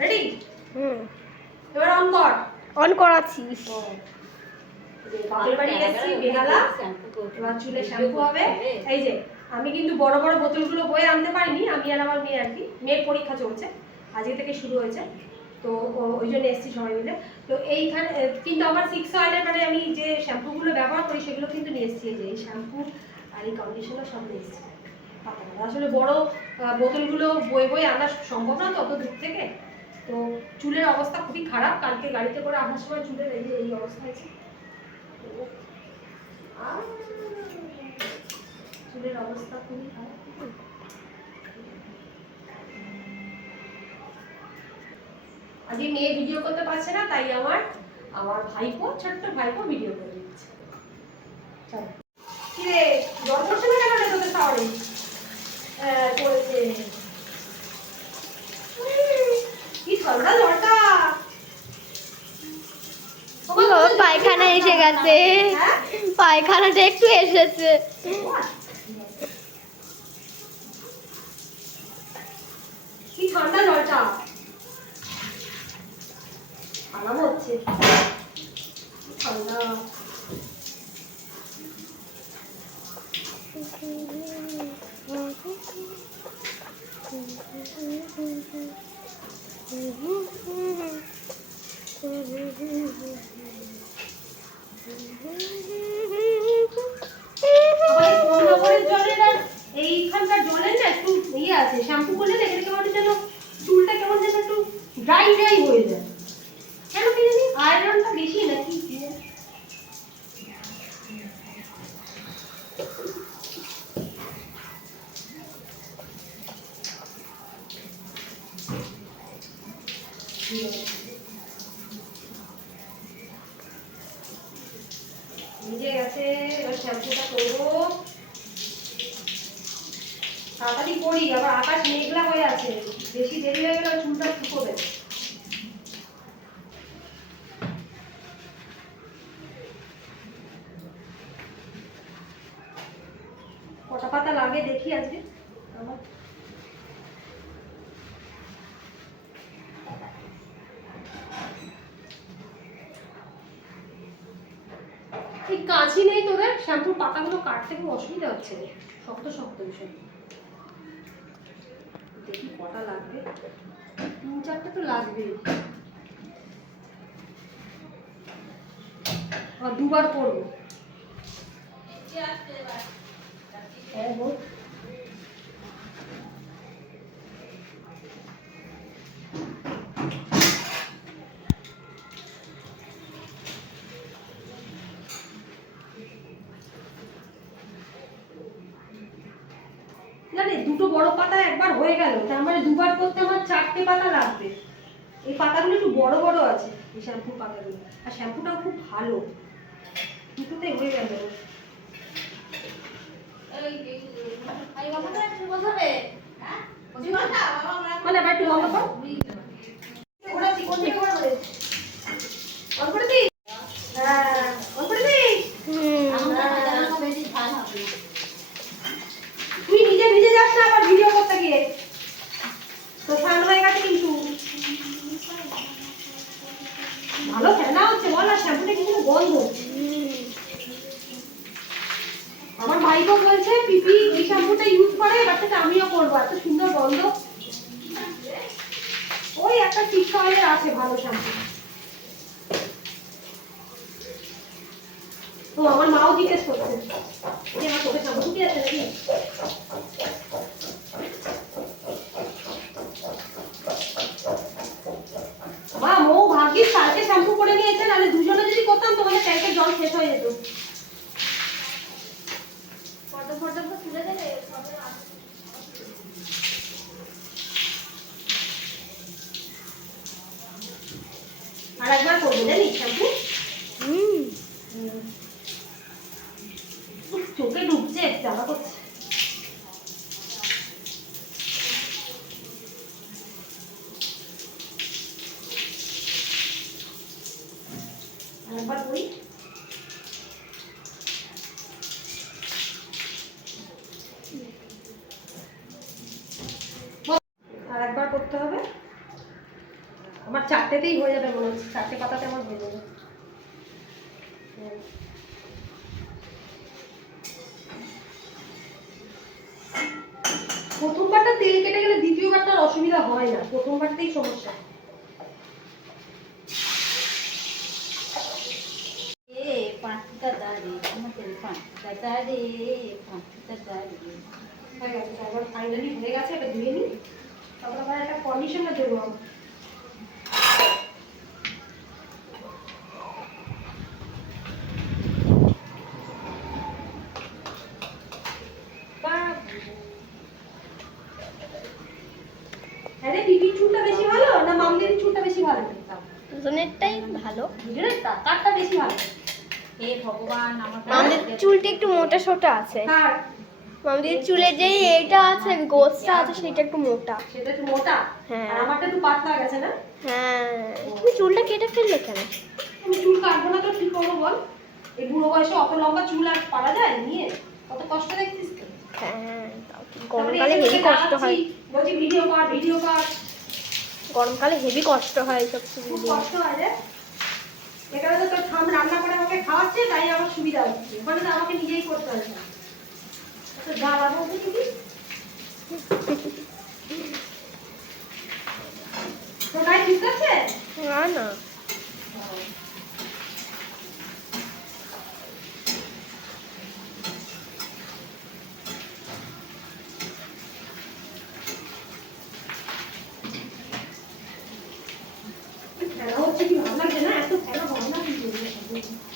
Ready হুম। এবার on কর। On করাচ্ছি। বাপের বাড়ি এসেছি বেহালা। এবার চুলে শ্যাম্পু হবে। এই যে আমি কিন্তু বড় বড় বোতলগুলো বয়ে আনতে পারিনি আমি আর আমার মেয়ে আর কি। মেয়ের পরীক্ষা চলছে আজকে থেকে শুরু হয়েছে। তো ওই জন্য এসেছি সবাই মিলে। তো এইখানে কিন্তু আমার সিক্স অয়েলের মানে আমি যে শ্যাম্পুগুলো ব্যবহার করি সেগুলো কিন্তু নিয়ে এসেছি। যে এই শ্যাম্পু আর এই কন্ডিশনার সব নিয়ে এসেছি। আসলে বড় বোতলগুলো বয়ে বয়ে আনা সম্ভব না তো অত দূর থেকে? তো চুলের অবস্থা খুবই খারাপ। কালকে গাড়িতে করে আসার সময় চুলের এই এই অবস্থা হয়েছে। চুলের অবস্থা খুবই খারাপ। আজকে মেয়ে ভিডিও করতে পারছে না, তাই আমার আমার ভাইপো, ছোট্ট ভাইপো ভিডিও করে দিচ্ছে। চলো। কিরে জ্বর করছে না কেন রে তোদের শাওয়ারে হ্যাঁ করেছে উম, কি ঠান্ডা জ্বরটা ও পায়খানা এসে গেছে। হ্যাঁ? পায়খানাটা একটু এসেছে। কি ঠান্ডা জলটা আরাম হচ্ছে। ঠান্ডা আবার এই কোন্নগরের জলের আর এইখানকার জলের না একটু ইয়ে আছে শ্যাম্পু করলে না এখানে কেমন যেন চুলটা কেমন যেন একটু ড্রাই ড্রাই হয়ে যায় কেন কি জানি আয়রনটা বেশি নাকি কি জানি? ভিজে গেছে শ্যাম্পুটা করব। তাড়াতাড়ি করি, আবার আকাশ মেঘলা হয়ে আছে। বেশি দেরি হয়ে গেলে চুলটা শুকোবে কটা পাতা লাগে দেখি আজকে আমার এই কাঁচি নেই তোদের শ্যাম্পুর পাতাগুলো কাটতে খুব অসুবিধা হচ্ছে শক্ত শক্ত ভীষণ দেখি কটা লাগবে। তিন চারটে তো লাগবেই। আর দুবার করব। হ্যাঁ দুটো বড় পাতা একবার হয়ে গেল তার মানে দুবার করতে আমার চারটে পাতা লাগবে। এই পাতাগুলো একটু বড় বড় আছে এই শ্যাম্পুর পাতাগুলো। আর শ্যাম্পুটাও খুব ভালো। দুটোতে হয়ে গেল। মানে আবার একটু লম্বা কর ঘোরাচ্ছি, কোন দিকে ঘোরাবে? অন করে দিই? হ্যাঁ, অন করে দিই? তুই নিজে নিজে যাস না আবার ভিডিও করতে গিয়ে তো ফ্যান হয়ে গেছে কিন্তু ভালো ফেনা হচ্ছে বল আর শ্যাম্পুটা কিন্তু গন্ধ ভাইপো বলছে, পিপি এই শ্যাম্পুটা ইউজ করে, এবার আমিও করব। এত সুন্দর গন্ধ। ওই একটা অয়েলের আছে ভালো শ্যাম্পু। তো আমার মাও জিজ্ঞেস করছে যে আমার চোখে শ্যাম্পু কি আছে নাকি? মা, মৌ ভাগ্যিস কালকে শ্যাম্পু করে নিয়েছেন নাহলে দুজনে যদি করতাম তোমাদের ট্যাঙ্কের জল শেষ হয়ে যেত আর একবার করব জানিস শ্যাম্পু হুম উফ, চোখে ঢুকছে জ্বালা করছে আরেকবার করি আর একবার করতে হবে। আমার চারটেতেই হয়ে যাবে মনে হচ্ছে। চারটে পাতাতে আমার হয়ে যাবে। অসুবিধা হয় না প্রথমবারতেই সমস্যা। হয়ে গেছে ফাইনালি হয়ে গেছে এটা ধুয়ে নিই। তারপর আবার একটা কন্ডিশনার দেবো আমি হ্যাঁ চুলটা বেশি ভালো না মামলির চুলটা বেশি ভালো? দুজনেরটাই ভালো। দুজনের কারটা বেশি ভালো? হে ভগবান আমার আমাদের চুলটা একটু মোটা সোটা আছে। কার? আমাদের চুলে যে এইটা আছে গোছটা আছে সেটা একটু মোটা। সেটা একটু মোটা? হ্যাঁ। আর আমারটা একটু পাতলা গেছে না? হ্যাঁ। তুমি চুলটা কেটে ফেললে কেন? আমি চুল কাটবো না তো কি করব বল? এই বুড়ো বয়সে অত লম্বা চুল আর পারা যায় নিয়ে? কত কষ্ট দেখছিস হ্যাঁ গরমকালে হেভি কষ্ট হয়। ভিডিও কর ভিডিও কর গরমকালে হেভি কষ্ট হয় এইসব। কষ্ট হয় রে। এখানে তো তোর রান্না করে আমাকে খাওয়াচ্ছে তাই আমার সুবিধা হচ্ছে। ওখানে তো আমাকে নিজেই করতে হবে তো জ্বালা বলতে কি তোর গায়ে ঠিক আছে না না ফেলা হচ্ছে কি ভালো লাগছে না এত ফেলা ভালো না কি করব?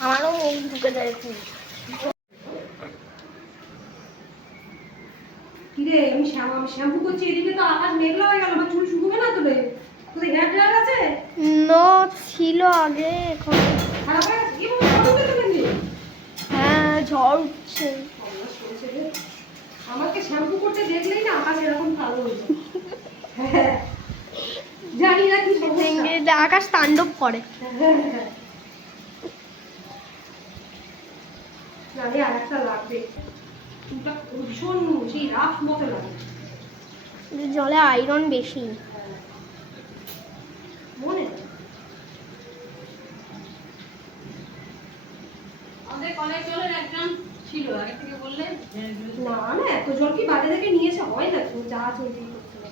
আমারও মুখ ঢুকে যায় চুল আমি শ্যাম্পু করছি এদিকে তো আকাশ মেঘলা হয়ে গেল আমার চুল শুকোবে না তোদের? তোদের হেয়ার ড্রায়ার আছে? নো ছিল আগে এখন খারাপ হয়ে গেছে? কি হ্যাঁ ঝড় উঠছে। আমাকে শ্যাম্পু করতে দেখলেই না আকাশ এরকম কালো হয়ে যায়। হ্যাঁ। জানি না কি সমস্যা আকাশ তাণ্ডব করে। জানি আর একটা লাগবে। ভীষণ সেই রাফ মতো লাগে জলে আয়রন বেশি। আমাদের কলেজ চলের একজন ছিল আগে থেকে বললে? না না এত জল কি বাড়ি থেকে নিয়েছে? হয় না তো যা চলছে করতে হবে।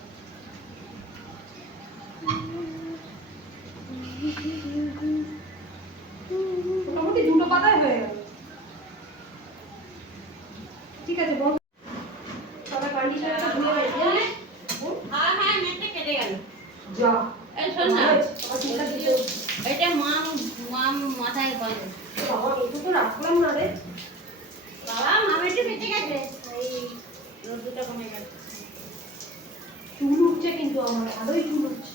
মোটামুটি দুটো পাতায় হয়ে গেল ঠিক আছে বল তবে কন্ডিশনারটা ধুয়ে রেখে দে। হুম, হ্যাঁ হ্যাঁ নেটে কেটে গেল যা এই শোন না আমার চুলটা দিতে হবে। এটা মাম মাম মাথায় করে বাবা একটু তো রাখলাম না রে বাবা মাম একটু বেঁচে গেছে এই রোদটা কমে গেছে চুল কিন্তু আমার ভালোই চুল উঠছে।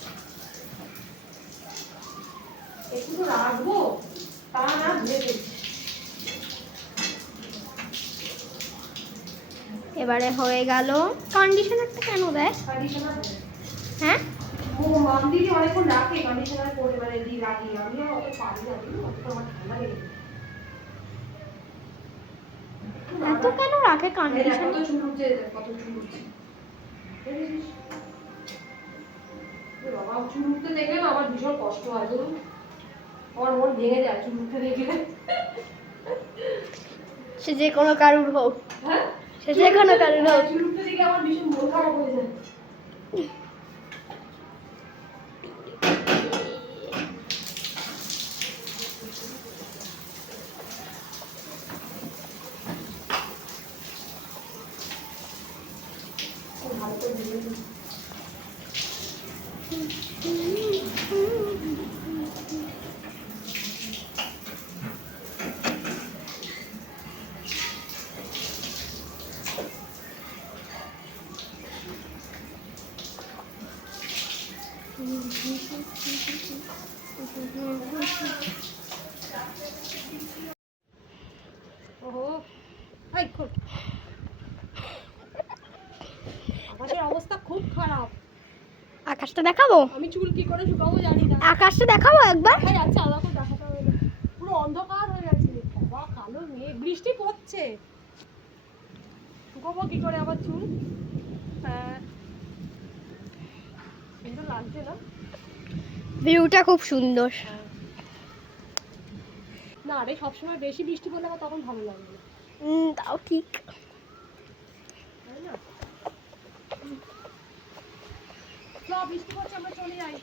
একটু রাখব তা না ধুয়ে ফেলছি এবারে হয়ে গেল কন্ডিশনারটা কেন দেয় কন্ডিশনার হ্যাঁ? ও মাম দিদি অনেকক্ষণ রাখে কন্ডিশনার করে মানে দি রাখি। আমিও অত পারি না আমার ঠান্ডা লেগে এত কেন রাখে কন্ডিশনার কত চুল উঠছে কত চুল বাবা চুল উঠতে দেখলে না আমার ভীষণ কষ্ট হয় ধরুন আমার মন ভেঙে যায় চুল উঠতে দেখলে। সে যে কোনো কারুর হোক। হ্যাঁ? সে যে কোনো কারুর হোক। চুল উঠতে দেখলে আমার ভীষণ মন খারাপ হয়ে যায়। আকাশের অবস্থা খুব খারাপ। আকাশটা দেখাবো? আমি চুল কি করে শুকাবো জানি না। আকাশটা দেখাবো একবার? দেখা যাচ্ছে আলাদা দেখাতে হবে। পুরো অন্ধকার হয়ে গেছে। বাবা কালো মেঘ। বৃষ্টি পড়ছে। শুকাবো কি করে আবার চুল? হ্যাঁ। সুন্দর লাগছে না। ভিউটা খুব সুন্দর। না রে সবসময় বেশি বৃষ্টি পড়লে আবার তখন ভালো লাগবে। না তাও ঠিক তাই না চ, বৃষ্টি পড়ছে আমরা চলে যাই।